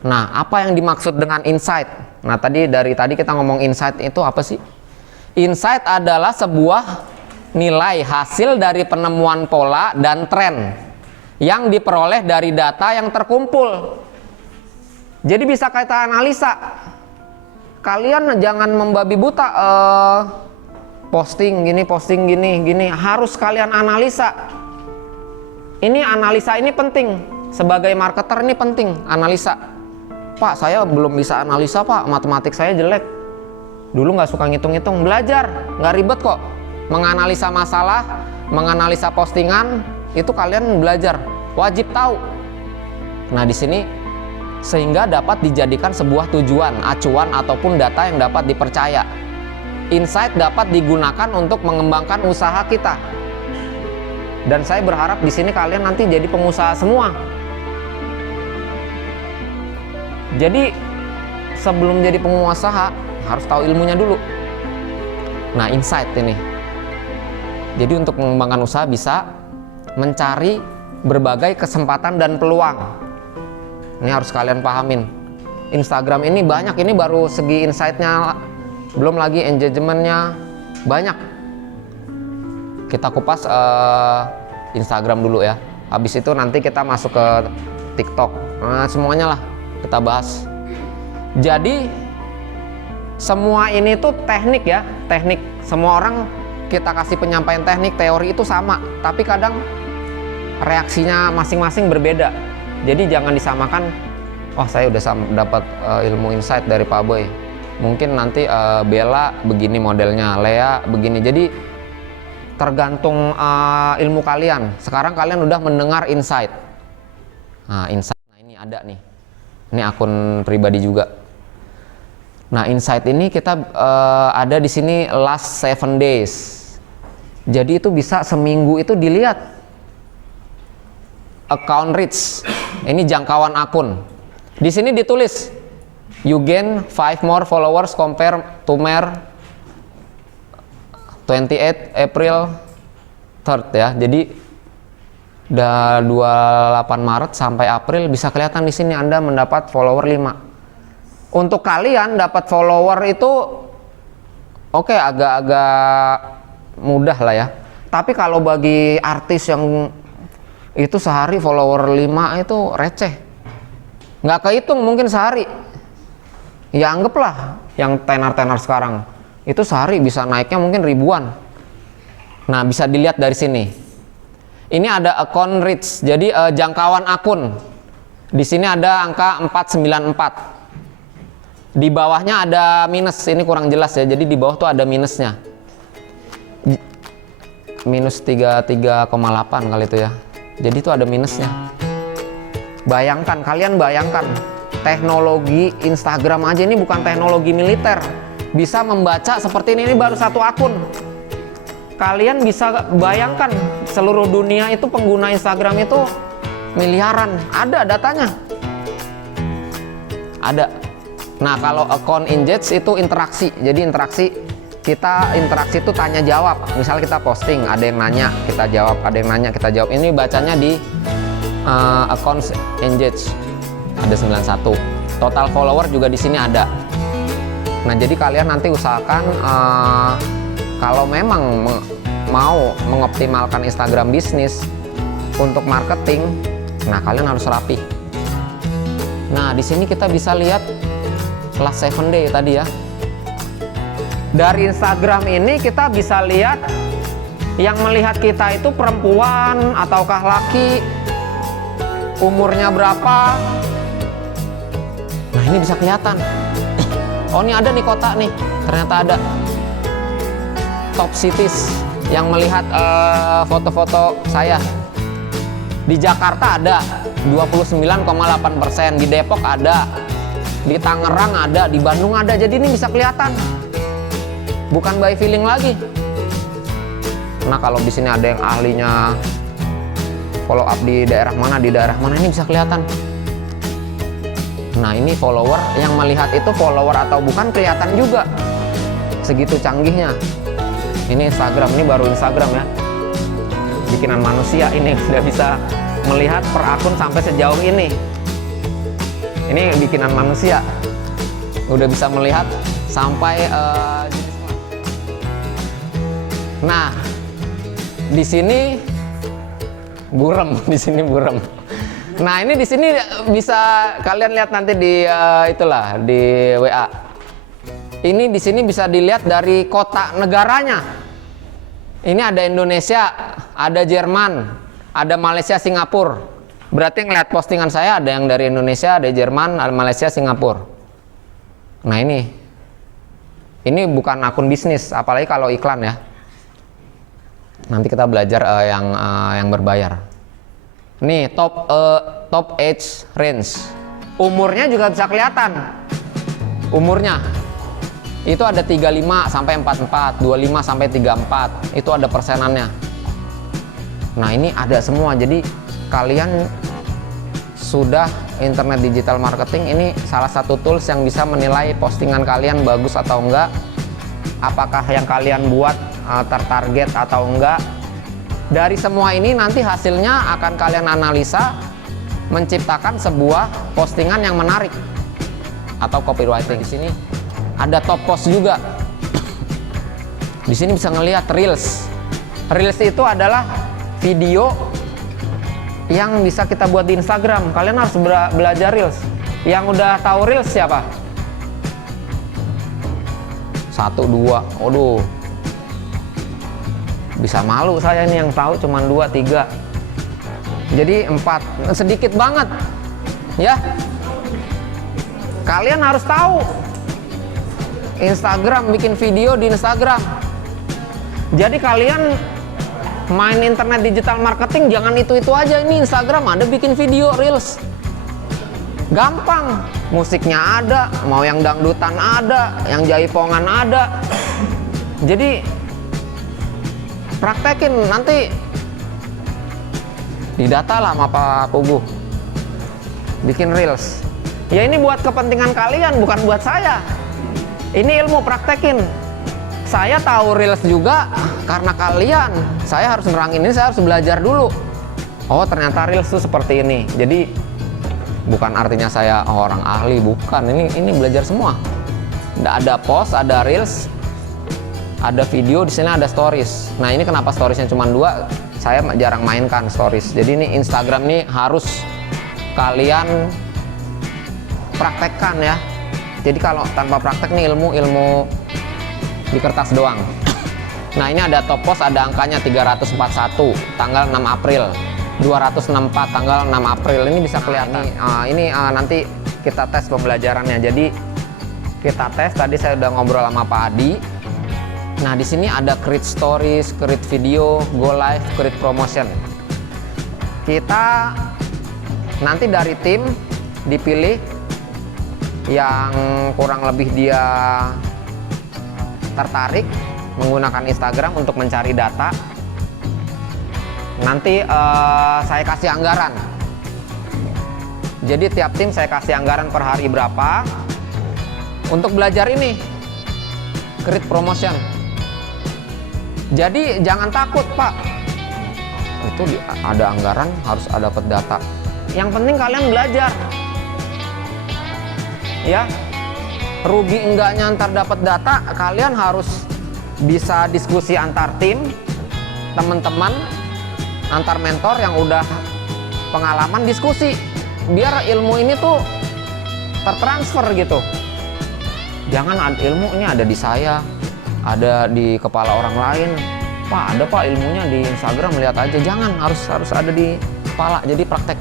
Nah, apa yang dimaksud dengan insight? Nah, dari tadi kita ngomong insight itu apa sih? Insight adalah sebuah nilai hasil dari penemuan pola dan tren yang diperoleh dari data yang terkumpul. Jadi bisa kita analisa. Kalian jangan membabi buta posting gini, harus kalian analisa. Ini analisa ini penting. Sebagai marketer ini penting analisa. Pak, saya belum bisa analisa Pak, matematik saya jelek. Dulu nggak suka ngitung-ngitung, belajar, nggak ribet kok. Menganalisa masalah, menganalisa postingan, itu kalian belajar, wajib tahu. Nah di sini sehingga dapat dijadikan sebuah tujuan, acuan ataupun data yang dapat dipercaya. Insight dapat digunakan untuk mengembangkan usaha kita. Dan saya berharap di sini kalian nanti jadi pengusaha semua. Jadi sebelum jadi pengusaha harus tahu ilmunya dulu. Nah, insight ini. Jadi untuk mengembangkan usaha bisa mencari berbagai kesempatan dan peluang. Ini harus kalian pahamin. Instagram ini banyak, ini baru segi insight-nya, belum lagi engagement-nya banyak. Kita kupas Instagram dulu ya. Habis itu nanti kita masuk ke TikTok. Nah, semuanya lah kita bahas. Jadi semua ini tuh teknik ya, teknik. Semua orang kita kasih penyampaian teknik, teori itu sama, tapi kadang reaksinya masing-masing berbeda. Jadi jangan disamakan, oh saya udah dapat ilmu insight dari Pak Boy, mungkin nanti Bella begini modelnya, Lea begini. Jadi tergantung ilmu kalian. Sekarang kalian udah mendengar insight. Nah, insight, nah ini ada nih. Ini akun pribadi juga. Nah, insight ini kita ada di sini last 7 days. Jadi itu bisa seminggu itu dilihat. Account reach. Ini jangkauan akun. Di sini ditulis you gain 5 more followers compare to Mer 28 April 3rd ya. Jadi udah 28 Maret sampai April bisa kelihatan di sini Anda mendapat follower 5. Untuk kalian dapat follower itu oke, agak-agak mudah lah ya. Tapi kalau bagi artis yang itu sehari follower 5 itu receh. Nggak kehitung mungkin sehari. Ya anggaplah yang tenar-tenar sekarang. Itu sehari bisa naiknya mungkin ribuan. Nah, bisa dilihat dari sini. Ini ada account reach, jadi jangkauan akun. Di sini ada angka 494. Di bawahnya ada minus, ini kurang jelas ya. Jadi di bawah tuh ada minusnya. Minus 33,8 kali itu ya. Jadi itu ada minusnya. Bayangkan, kalian bayangkan, teknologi Instagram aja ini bukan teknologi militer. Bisa membaca seperti ini baru satu akun. Kalian bisa bayangkan seluruh dunia itu pengguna Instagram itu miliaran. Ada datanya. Ada. Nah, kalau account engage itu interaksi. Jadi interaksi itu tanya jawab. Misal kita posting, ada yang nanya, kita jawab, ada yang nanya, kita jawab. Ini bacanya di account engage. Ada 91. Total follower juga di sini ada. Nah, jadi kalian nanti usahakan kalau memang mau mengoptimalkan Instagram bisnis untuk marketing, nah kalian harus rapi. Nah, di sini kita bisa lihat last 7 day tadi ya. Dari Instagram ini kita bisa lihat yang melihat kita itu perempuan ataukah laki, umurnya berapa. Nah, ini bisa kelihatan. Oh, ini ada nih kota nih, ternyata ada top cities yang melihat foto-foto saya. Di Jakarta ada 29,8%, di Depok ada, di Tangerang ada, di Bandung ada. Jadi ini bisa kelihatan, bukan by feeling lagi. Nah, kalau di sini ada yang ahlinya follow up di daerah mana ini bisa kelihatan. Nah, ini follower yang melihat itu follower atau bukan kelihatan juga. Segitu canggihnya. Ini Instagram, ini baru Instagram ya. Bikinan manusia ini sudah bisa melihat per akun sampai sejauh ini. Ini bikinan manusia. Udah bisa melihat sampai jenis. Nah, di sini burem, di sini burem. Nah, ini di sini bisa kalian lihat nanti di itulah di WA. Ini di sini bisa dilihat dari kota negaranya. Ini ada Indonesia, ada Jerman, ada Malaysia, Singapura. Berarti ngeliat postingan saya ada yang dari Indonesia, ada Jerman, ada Malaysia, Singapura. Nah, ini bukan akun bisnis, apalagi kalau iklan ya. Nanti kita belajar yang berbayar. Nih top age range. Umurnya juga bisa kelihatan. Umurnya itu ada 35 sampai 44, 25 sampai 34. Itu ada persenannya. Nah, ini ada semua. Jadi kalian sudah internet digital marketing, ini salah satu tools yang bisa menilai postingan kalian bagus atau enggak, apakah yang kalian buat tertarget atau enggak. Dari semua ini nanti hasilnya akan kalian analisa, menciptakan sebuah postingan yang menarik atau copywriting. Di sini ada top post juga. Di sini bisa ngelihat reels. Reels itu adalah video yang bisa kita buat di Instagram. Kalian harus belajar reels. Yang udah tahu reels siapa? 1, 2. Waduh. Bisa malu saya ini yang tahu cuma 2, 3. Jadi 4. Sedikit banget. Ya. Kalian harus tahu. Instagram, bikin video di Instagram. Jadi kalian main internet digital marketing jangan itu-itu aja. Ini Instagram ada bikin video reels. Gampang. Musiknya ada, mau yang dangdutan ada, yang jaipongan ada. Jadi praktekin, nanti didata lah sama Pak Pugu. Bikin reels. Ya ini buat kepentingan kalian, bukan buat saya. Ini ilmu, praktekin. Saya tahu reels juga karena kalian. Saya harus nerangin ini, saya harus belajar dulu. Oh, ternyata reels itu seperti ini. Jadi bukan artinya saya orang ahli, bukan. Ini belajar semua. Ada post, ada reels, ada video, di sini ada stories. Nah, ini kenapa storiesnya cuma 2? Saya jarang mainkan stories. Jadi ini Instagram ini harus kalian praktekkan ya. Jadi kalau tanpa praktek nih ilmu di kertas doang. Nah, ini ada top post, ada angkanya 341 tanggal 6 April, 264 tanggal 6 April. Ini bisa kelihatan. Ini nanti kita tes pembelajarannya. Jadi kita tes, tadi saya udah ngobrol sama Pak Adi. Nah, di sini ada create stories, create video, go live, create promotion. Kita nanti dari tim dipilih yang kurang lebih dia tertarik menggunakan Instagram untuk mencari data. Nanti saya kasih anggaran. Jadi tiap tim saya kasih anggaran per hari berapa untuk belajar ini, create promotion. Jadi jangan takut, Pak. Itu ada anggaran, harus ada dapat data. Yang penting kalian belajar. Ya, rugi enggaknya antar dapat data, kalian harus bisa diskusi antar tim, teman-teman, antar mentor yang udah pengalaman, diskusi biar ilmu ini tuh tertransfer gitu. Jangan ilmu ini ada di saya, ada di kepala orang lain. Pak, ada Pak ilmunya di Instagram, lihat aja. Jangan, harus ada di kepala. Jadi praktek.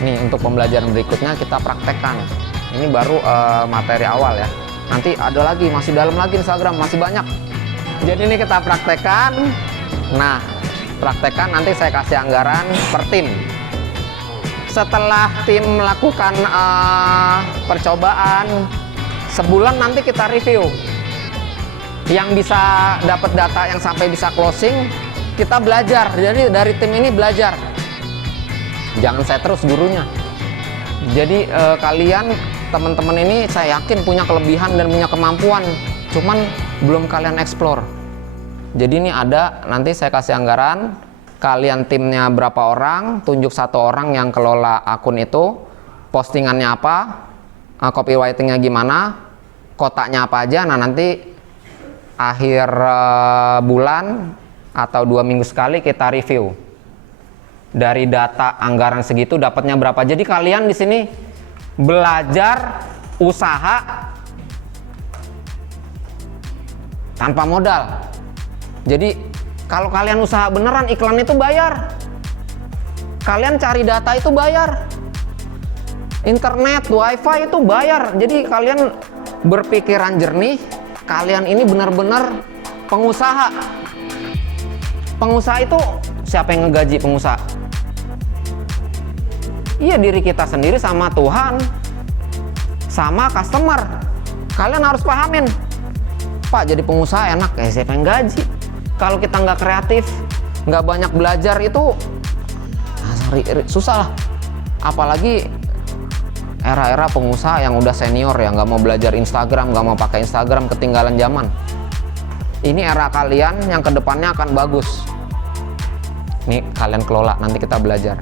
Nih, untuk pembelajaran berikutnya kita praktekkan. Ini baru materi awal ya. Nanti ada lagi, masih dalam lagi Instagram, masih banyak. Jadi ini kita praktekkan. Nah, praktekkan, nanti saya kasih anggaran per tim. Setelah tim melakukan percobaan sebulan, nanti kita review. Yang bisa dapat data yang sampai bisa closing, kita belajar. Jadi dari tim ini belajar. Jangan saya terus gurunya. Jadi kalian teman-teman ini saya yakin punya kelebihan dan punya kemampuan, cuman belum kalian explore. Jadi ini ada, nanti saya kasih anggaran, kalian timnya berapa orang, tunjuk 1 orang yang kelola akun itu, postingannya apa, copywritingnya gimana, kotaknya apa aja. Nah nanti akhir bulan atau 2 minggu sekali kita review dari data anggaran segitu dapatnya berapa. Jadi kalian di sini belajar usaha tanpa modal. Jadi kalau kalian usaha beneran, iklan itu bayar. Kalian cari data itu bayar. Internet, wifi itu bayar. Jadi kalian berpikiran jernih, kalian ini benar-benar pengusaha. Pengusaha itu siapa yang ngegaji pengusaha? Iya, diri kita sendiri sama Tuhan, sama customer. Kalian harus pahamin, Pak, jadi pengusaha enak, siapa yang gaji? Kalau kita nggak kreatif, nggak banyak belajar itu susah lah. Apalagi era-era pengusaha yang udah senior ya, nggak mau belajar Instagram, nggak mau pakai Instagram, ketinggalan zaman. Ini era kalian yang kedepannya akan bagus. Nih kalian kelola, nanti kita belajar.